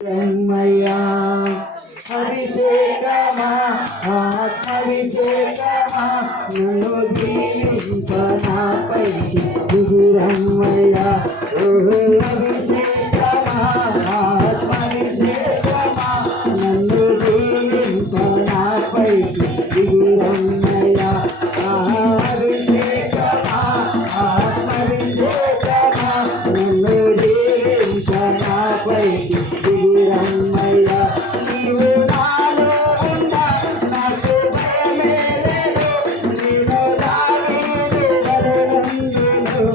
అమ్మయ్యా అభిషేకమా ఆత్మభిషేకమా నన్ను జీవింపనాపై దిగురమ్మయ్యా అభిషేకమా ఆత్మభిషేకమా నన్ను జీవింపనాపై దిగురమ్మయ్యా అభిషేకమా ఆత్మభిషేకమా నన్ను జీవింపనాపై దిగురమ్మయ్యా నీవు నాలో ఉన్న నాకు భయమే లేదు నీవు దావీదు వలెనుండును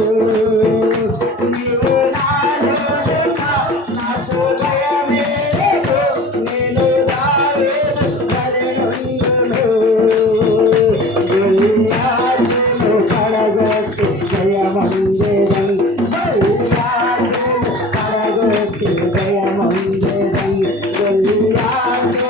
నీవు నాలో ఉన్న నాకు భయమే లేదు నేను దావీదు వలెనుండును గొల్లియాతును పడగొట్టి జయమందిరం గొల్లియాతును పడగొట్టి జయమందిరం గొల్లియాతును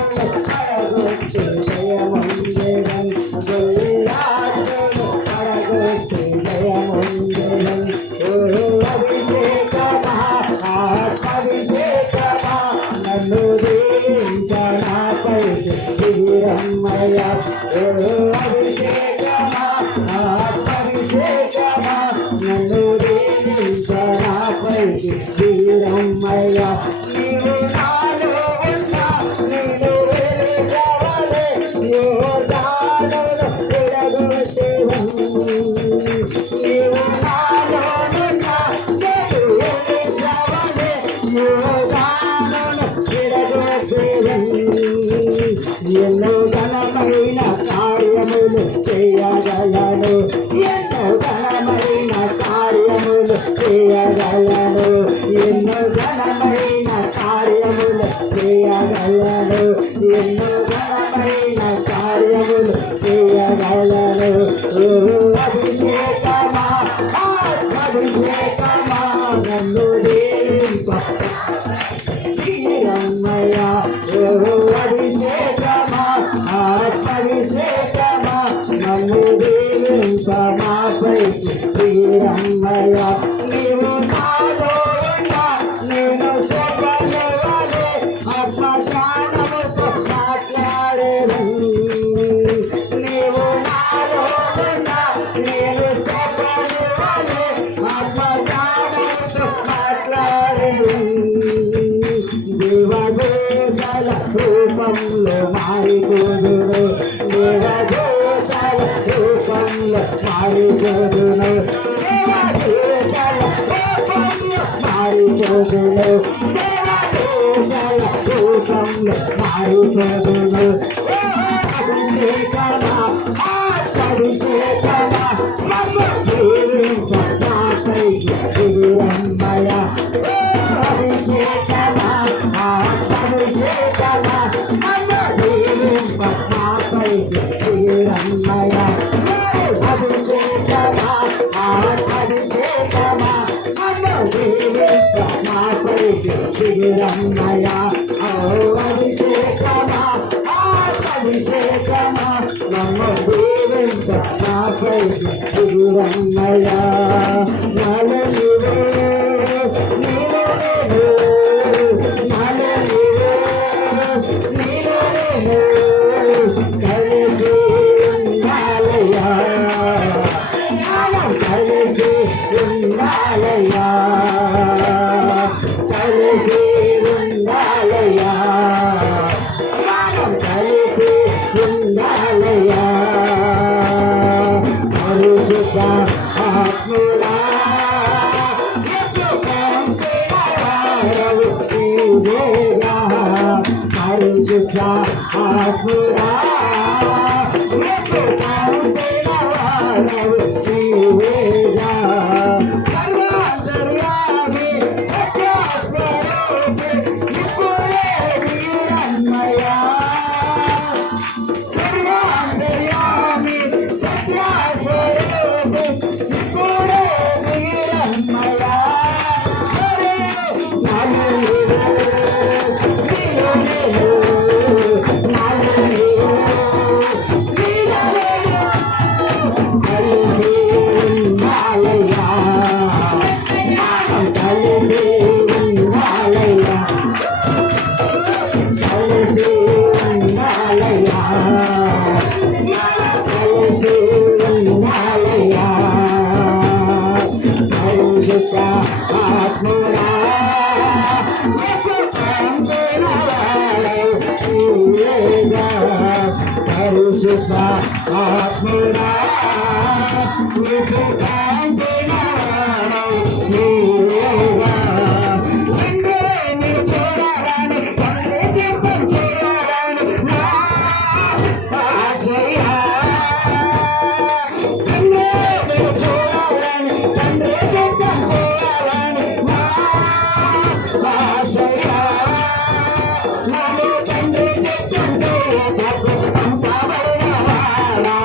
పడగొట్టి జయమందిరం గొల్లియాతును పడగొట్టి జయమందిరం అభిషేకమా ఆత్మభిషేకమా నన్ను దీవించనాపై దిగురమ్మయ్యా అభిషేకమా ఆత్మభిషేకమా నన్ను దీవించనాపై దిగురమ్మయ్యా నీవు నాలో ఉన్నా నేను వెలుగవలె యోర్దానులో తిరగొట్టెదను నీవు నాలో ఉన్నా నేను వెలుగవలె యోర్దానులో తిరగొట్టెదను ఎన్నో ఘనమైన కార్యములు చేయగలను ఎన్నో ఘనమైన కార్యములు చేయగలను ఎన్నో ఘనమైన కార్యములు చేయగలను ఎన్నో ఘనమైన కార్యములు చేయగలను అభిషేకమా ఆత్మభిషేకమా నన్ను దీవింపమ్మయ్యా అభిషేకమా ఆత్మభిషేకమా నన్ను దీవింపమాపై దిగురమ్మయ్యా నీవు నాలో ఉన్నా నేను శోభనవలె ఆత్మజ్ఞానముతో మాట్లాడెదను నీవు నాలో ఉన్నా నేను శోభనవలె ఆత్మజ్ఞానముతో మాట్లాడెదను దేవదూతల రూపంలో మారిపోదును దేవదూతల రూపంలో మారిపోదును దేవదూతల రూపంలో మారిపోదును దేవదూతల రూపంలో మారిపోదును అభిషేకమా ఆత్మభిషేకమా నన్ను దీవించనాపై దిగురమ్మయ్యా అభిషేకమా ఆత్మభిషేకమా నన్ను దీవించనాపై దిగురమ్మయ్యా అభిషేకమా ఆత్మభిషేకమా నన్ను దీవించనాపై దిగురమ్మయ్యా అభిషేకమా ఆత్మభిషేకమా నన్ను దీవించనాపై దిగురమ్మయ్యా నాలో నీవే నీలో నాలో నీవే నీలో కలిసి ఉండాలయ్యా కలిసి ఉండాలయ్యా కలిసి ఉండాలయ్యా కలిసి ఉండాలయ్యా పరిశుద్ధ ఆత్మలా పరిశుద్ధ ఆత్మలా ఆత్మడా నీకు కాంతినవాడవు నీవేగా నిన్ను చూడాలని తండ్రి చిత్తం చేయాలని నా ఆశయా నిన్ను చూడాలని తండ్రి చిత్తం చేయాలని నా ఆశయా నన్ను తండ్రి చిత్తం చేయటకు పంపబడినవాడా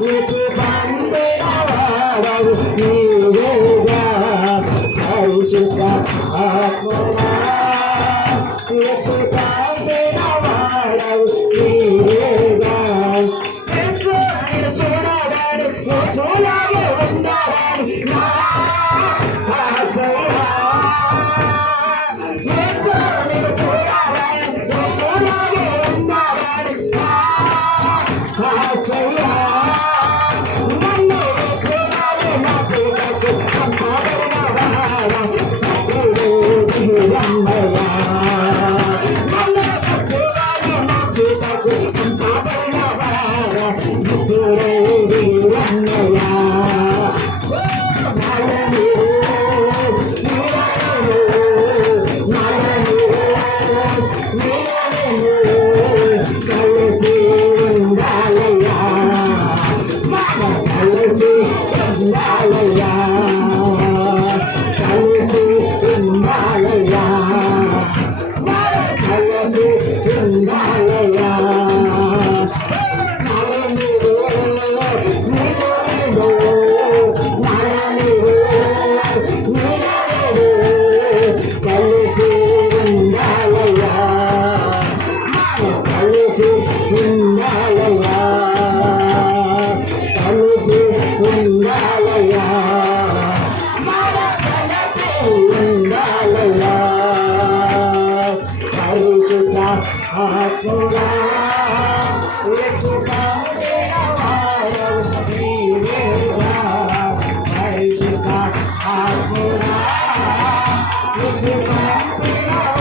నీకు పంపినవాడవు నీవేగా పరిశుద్ధ ఆత్మడా నీకు పంపినవాడవు నీవేగా చూడవాడు చూడగా ఉండవాడు నా ఆశయా ఆత్మడా నీకు పంపినవాడవు నీవేగా పరిశుద్ధ ఆత్మడా నీకు పంపినవాడవు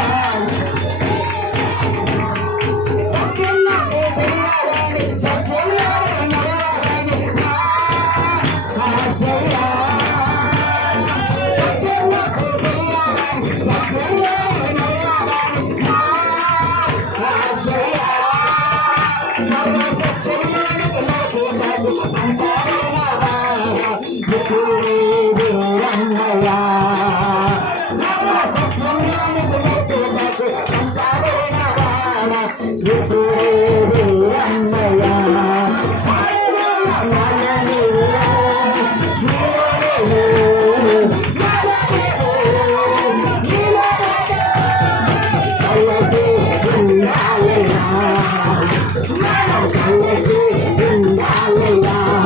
Hallelujah.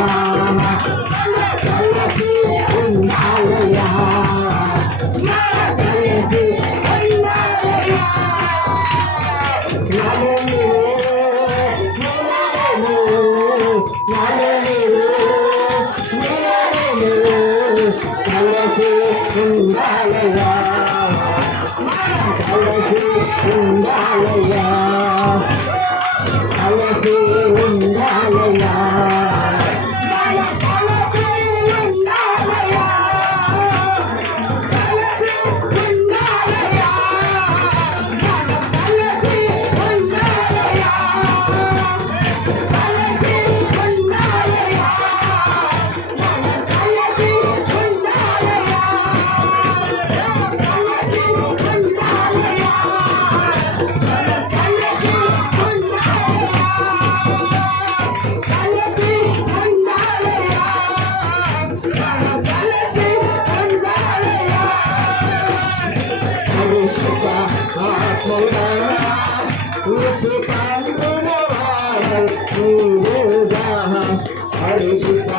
పరిశుద్ధ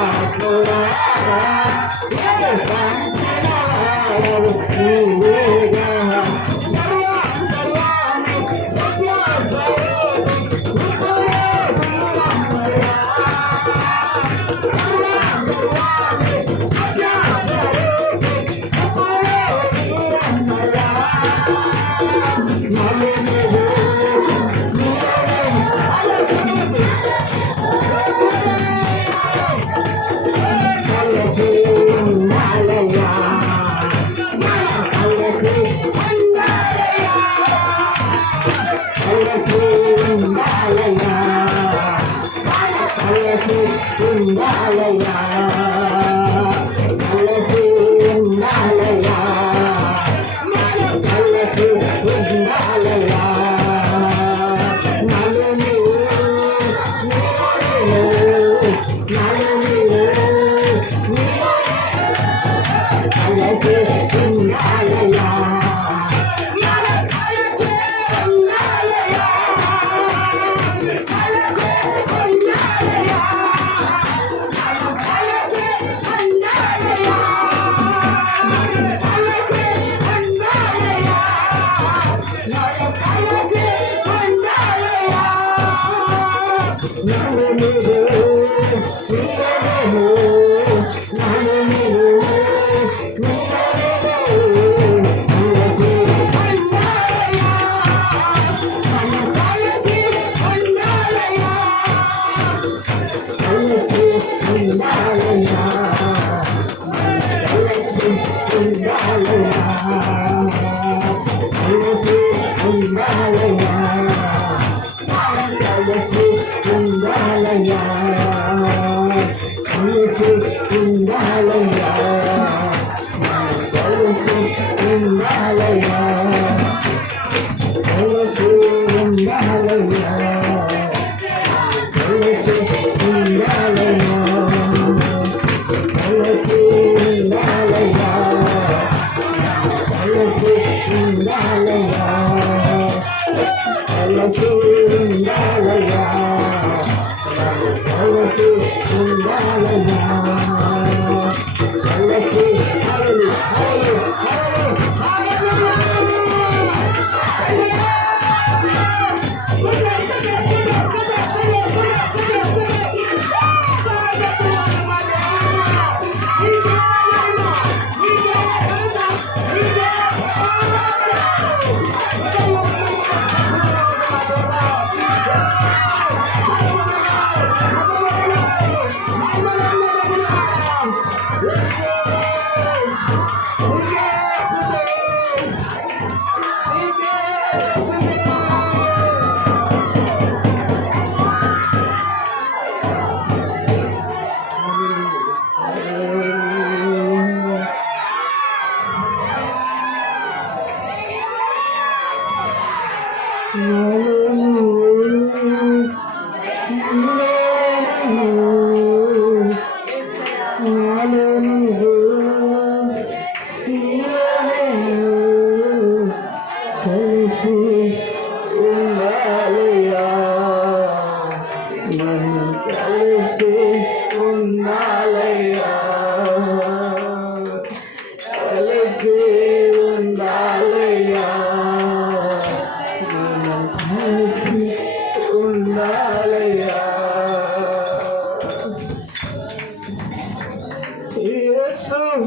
ఆత్మడా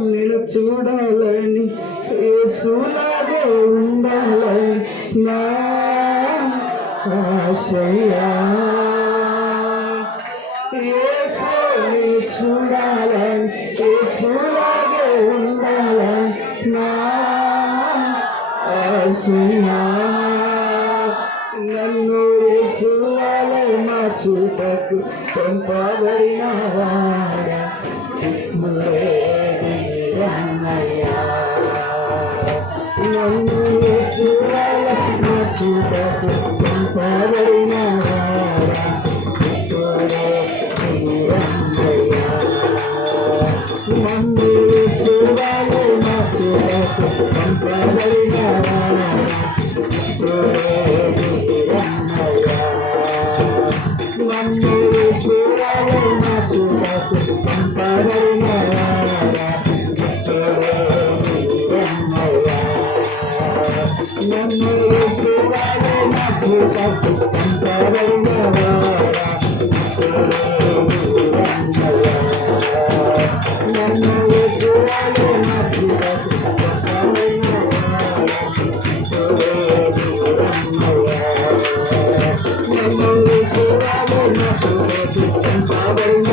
నేను చూడాలని యేసులాగే ఉండాలని నా ఆశయా యేసుని చూడాలని యేసులాగే ఉండాలని నా ఆశయా నన్ను యేసులాగే మార్చుటకు పంపబడిన వాడా నన్ను యేసులాగా మార్చుటకు పంపబడిన వాడా నన్ను యేసులాగా మార్చుటకు పంపబడిన వాడా పంపబడిన వాడా నన్ను యేసువాలే మార్చుటకు పంపబడిన వాడా నన్ను యేసువాలే మార్చుటకు పంపబడిన నన్ను యేసువాలే మార్చుటకు పంపబడిన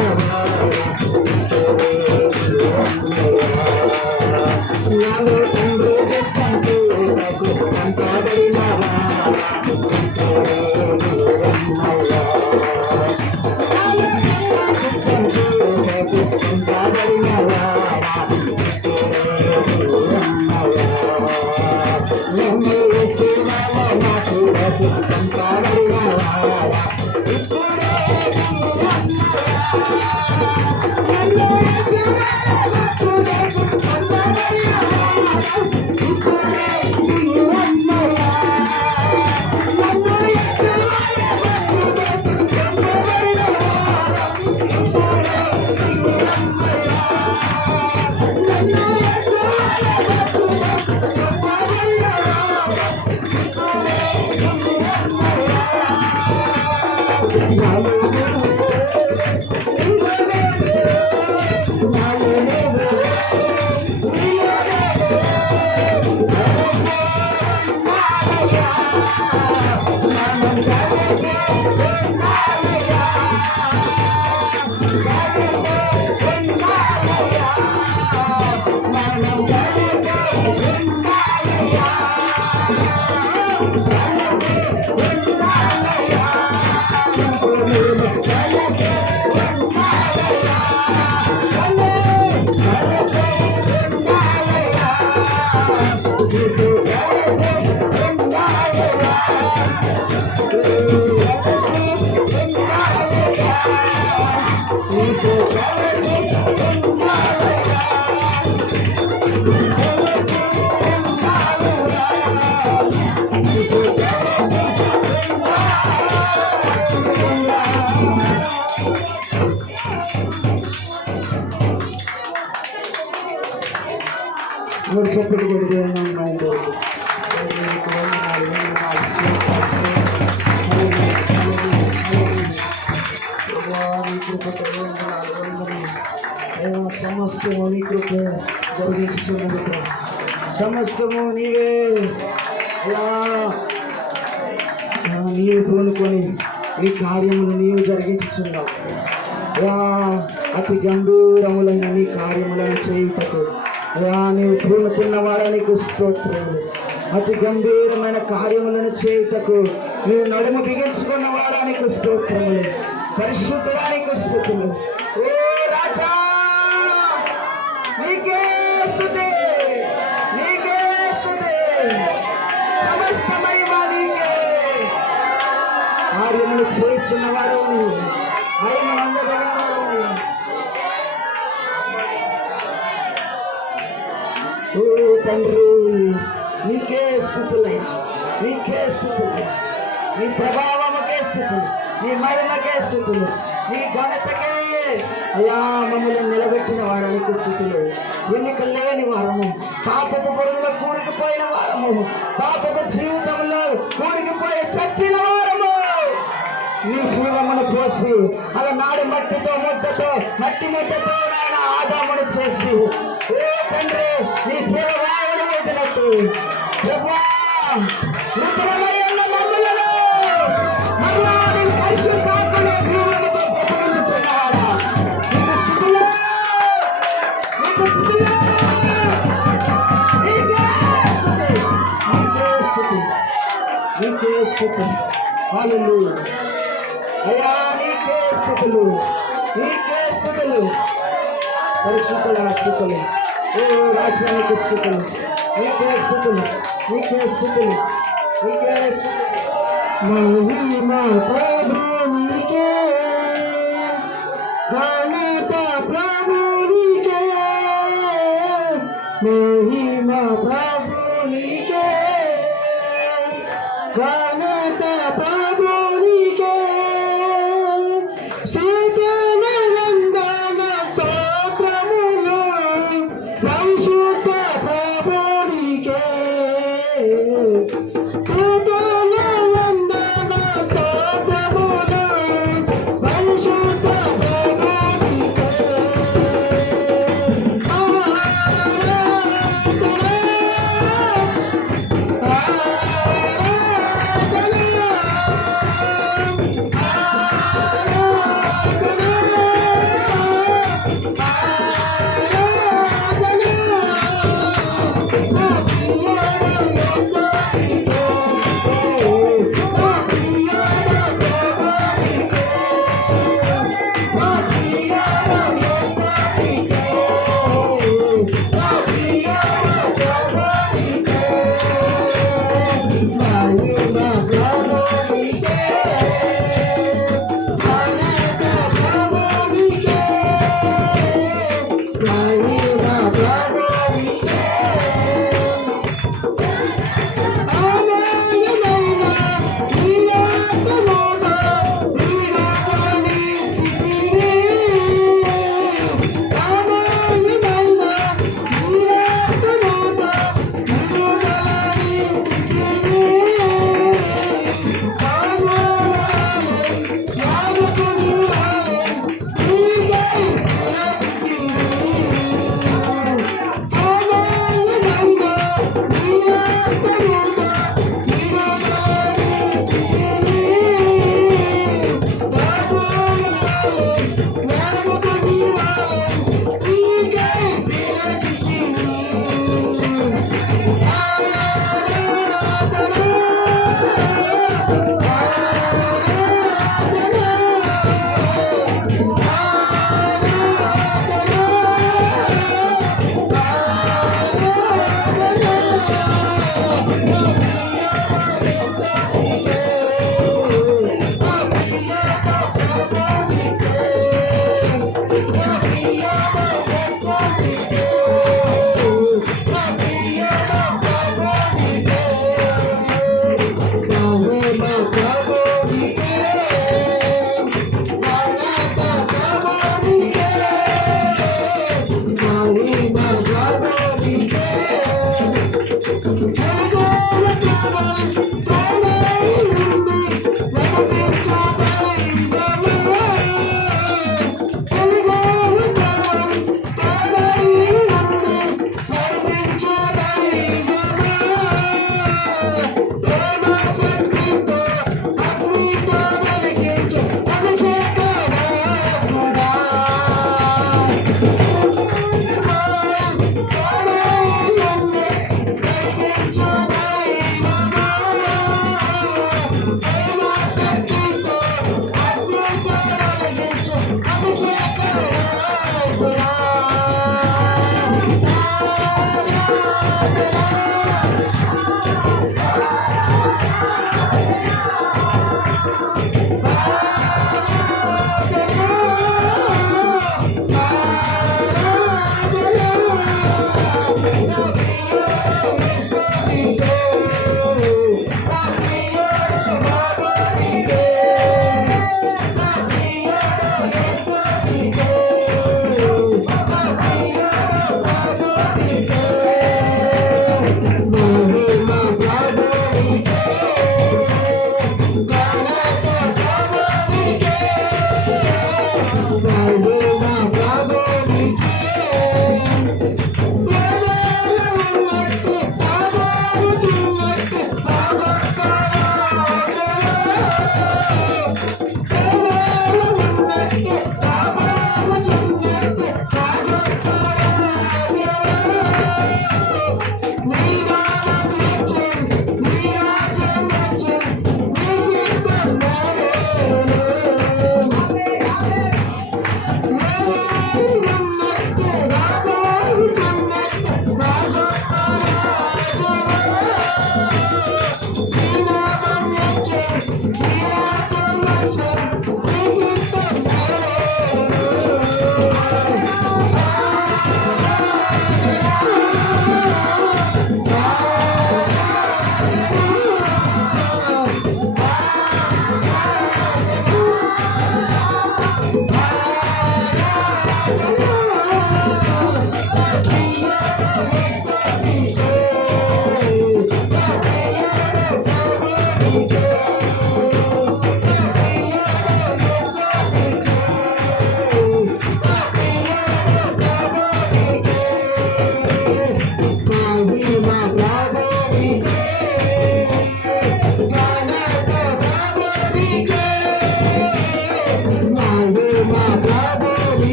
నాలో తండ్రి చిత్తం చేయుటకు పంపబడిన చెప్పటి సమస్తము నీ కృప జరిగించుకున్నందుకు సమస్తము నీవే నీవు పూనుకొని ఈ కార్యములు నీవు జరిగించుచున్నావు అతి గంభీరములైన నీ కార్యములను చేయుటకు నీవు పూనుకున్న వాడానికి స్తోత్రములు అతి గంభీరమైన కార్యములను చేయుటకు నీవు నడుము బిగించుకున్న వాడానికి స్తోత్రములు పరిశుద్ధానికి స్తుతులు ఓ రాజా నీకే స్తుతి నీకే స్తుతి సమస్త మహిమ నీకే కార్యములు చేస్తున్న వారు ఓ తండ్రి నీకే స్తుతులయ్యా నీకే స్తుతులు నీ ప్రభావముకే స్తుతులు నీ మహిమకే స్తుతులు నీ ఘనతకే అయ్యా మమ్మల్ని నిలబెట్టిన వారానికి స్థితులు ఎన్నిక లేని వారము పాపపు పొరుగులో కూడికిపోయిన వారము పాపపు జీవితంలో కూడికిపోయి చచ్చిన వారము నీ జీవమును పోసి అలా నాడు మట్టితో ముద్దతో మట్టి ముద్దతో ఆయన ఆదామును చేసి ఓ తండ్రి నీ జీవవాయువును వదిలినట్టు ప్రభువా అయ్యా నీకే స్థుతులు నీకే స్థుతులు పరిశుద్ధుల స్థుతులు ఓ రాజ్యానికి స్థుతులు నీకే స్థుతులు నీకే స్థుతులు నీకే మహిమ ప్రభు నీకే ఘనత ప్రభు నీకే మహిమ ప్రభు నీకే ఘనత ప్రభు నీకే స్తుతులు వందన స్తోత్రములు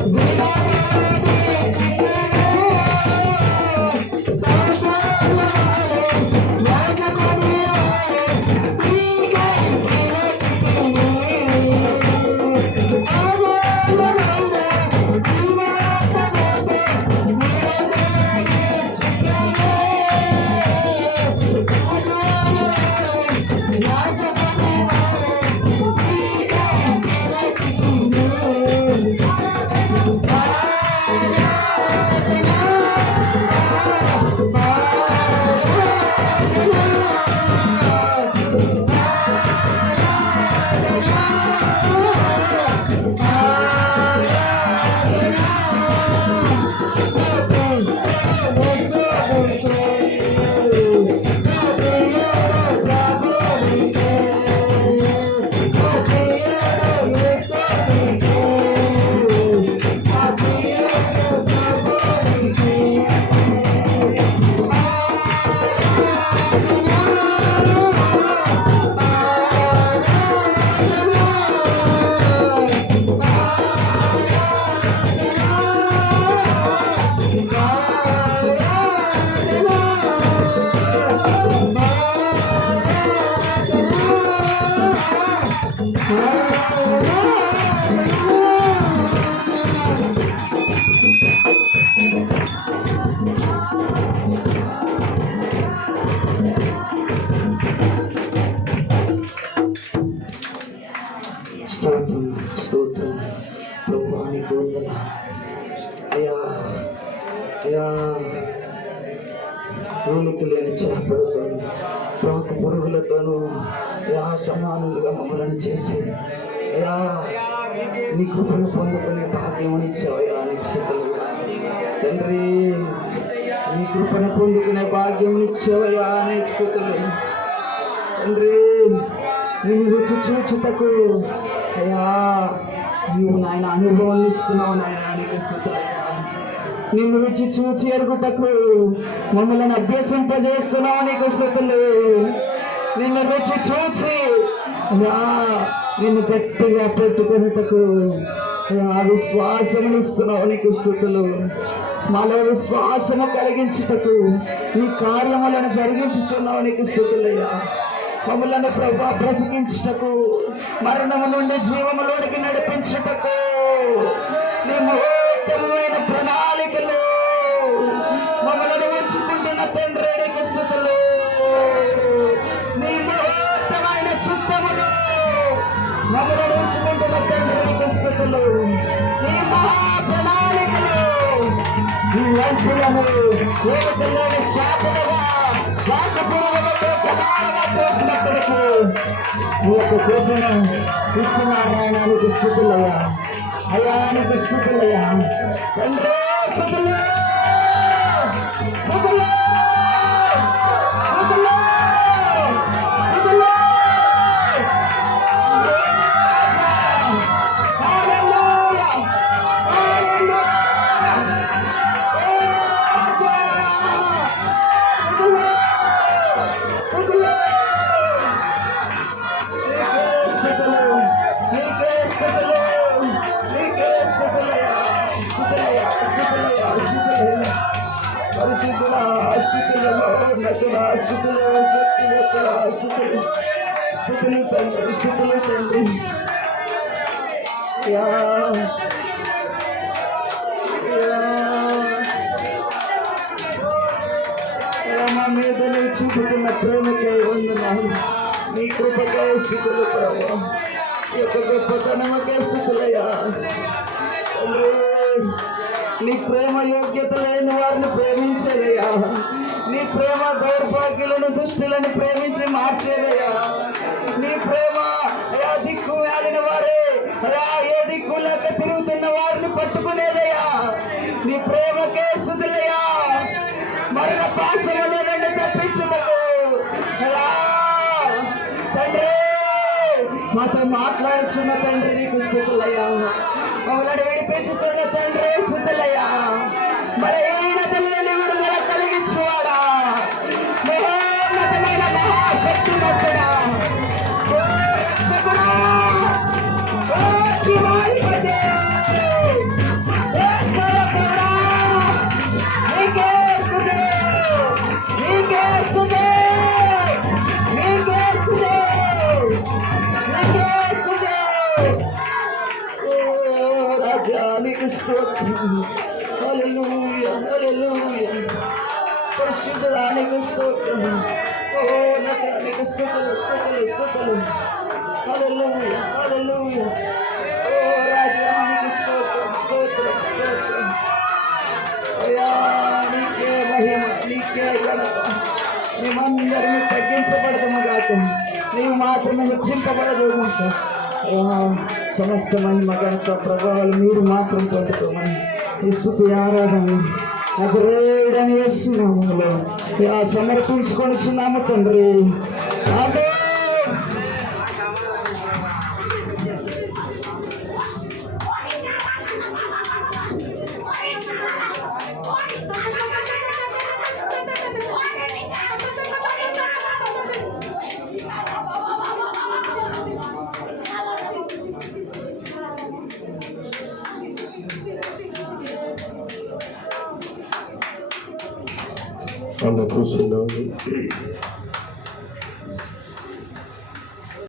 Thank నీతోను సమానులుగా మమ్మల్ని చేసి అయ్యా నీ కృపను పొందుకునే భాగ్యం ఇచ్చావయ్యా నీకు స్థుతులు తండ్రి. నీ కృపను పొందుకునే భాగ్యం ఇచ్చావయ్యా నీకు స్థుతులు తండ్రి. నేను రుచి చూచుటకు అయ్యా నీవు నాయన అనుభవం ఇస్తున్నావు నాయన నీకు స్థుతులయ్యా. నిన్ను రుచి చూచి ఎరుగుటకు మమ్మల్ని అభ్యసింపజేస్తున్నావు నీకు స్థుతులు. నిన్ను రుచి చూచి నిన్ను గట్టిగా పెట్టుకున్నటకు విశ్వాసం ఇస్తున్నావు నీకు స్థుతులు. మాలో విశ్వాసము కలిగించుటకు నీ కార్యములను జరిగించుచున్నావు నీకు స్థుతులయ్యా. మమ్మలను ప్రభా బ్రతికించుటకు మరణము నుండి జీవములోనికి నడిపించుటకు నీ మహోత్తమైన ప్రణాళికలు మమ్మల్ని ఉంచుకుంటున్న తండ్రి నీకు స్థుతులు. నీ మహోత్తమైన చిత్తములు మమ్మల్ని ఉంచుకుంటున్న తండ్రి నీకు స్థుతులు. నీ మహా ప్రణాళికలు ఈ వంశులను దేవతల్లోని చేపలుగా శాఖపూర్వకంగా సమానంగా చేసినప్పటికీ నీ యొక్క కృపను ఇస్తున్నారాయణానికి స్థుతులయ్యా. అయానికి స్థుతులయ్యా తండ్రి. స్థుతులు స్థుతులు స్థుతులు స్థుతులు. మా మీద నువ్వు చూపుతున్న ప్రేమకై వందనాలు. నీ కృపకై స్థితులు ప్రభు. ఈ యొక్క గొప్పతనమకే స్థితులయ్యా. నీ ప్రేమ యోగ్యత లేని వారిని ప్రేమించేదయ్యా. నీ ప్రేమ దౌర్భాగ్యులను దుష్టులను ప్రేమించి మార్చేదయ్యా. నీ ప్రేమ అయా దిక్కు వేలిన వారే అయా ఏ దిక్కు లేక తిరుగుతున్న వారిని పట్టుకునేదయ్యా. నీ ప్రేమకే స్తుతులయ్యా. మరణ పాశముల నుండి తప్పించుటకు అయా తండ్రి మాతో మాట్లాడుచున్న తండ్రి నీకు స్తుతులయ్యా. మమ్మల్ని విడిపించుచున్న తండ్రి స్తుతులయ్యా. బలహీనతలను విడుదల కలిగించువాడా, మహోన్నతమైన మహాశక్తిమంతుడా, రక్షకుడా, శివాధిపతి, నీకే స్తుతి, నీకే స్తుతి, నీకే స్తుతి, నీకే స్తుతి. రాజానికి స్తోత్రం. హల్లెలూయా హల్లెలూయా. పరిశుద్ధుడానికి స్తోత్రం. ఓ నగరానికి స్తుతులు స్తుతులు స్తుతులు. హల్లెలూయా హల్లెలూయా. ఓ రాజానికి స్తోత్రం స్తోత్రం స్తోత్రం. అయ్యా నీకే మహిమ నీకే ఘనత. మేమందరినీ తగ్గించబడతాము కాక నీవు మాత్రమే హెచ్చింపబడదు. సమస్త మహిమ ఘనత ప్రభావాలు మీరు మాత్రం పొందుకోమని ఈ స్తుతి ఆరాధన నజరేయుడని యేసు నామములో సమర్పించుకొనిచున్నాము తండ్రి. ఆమేన్. అందరూ కూర్చున్నాం.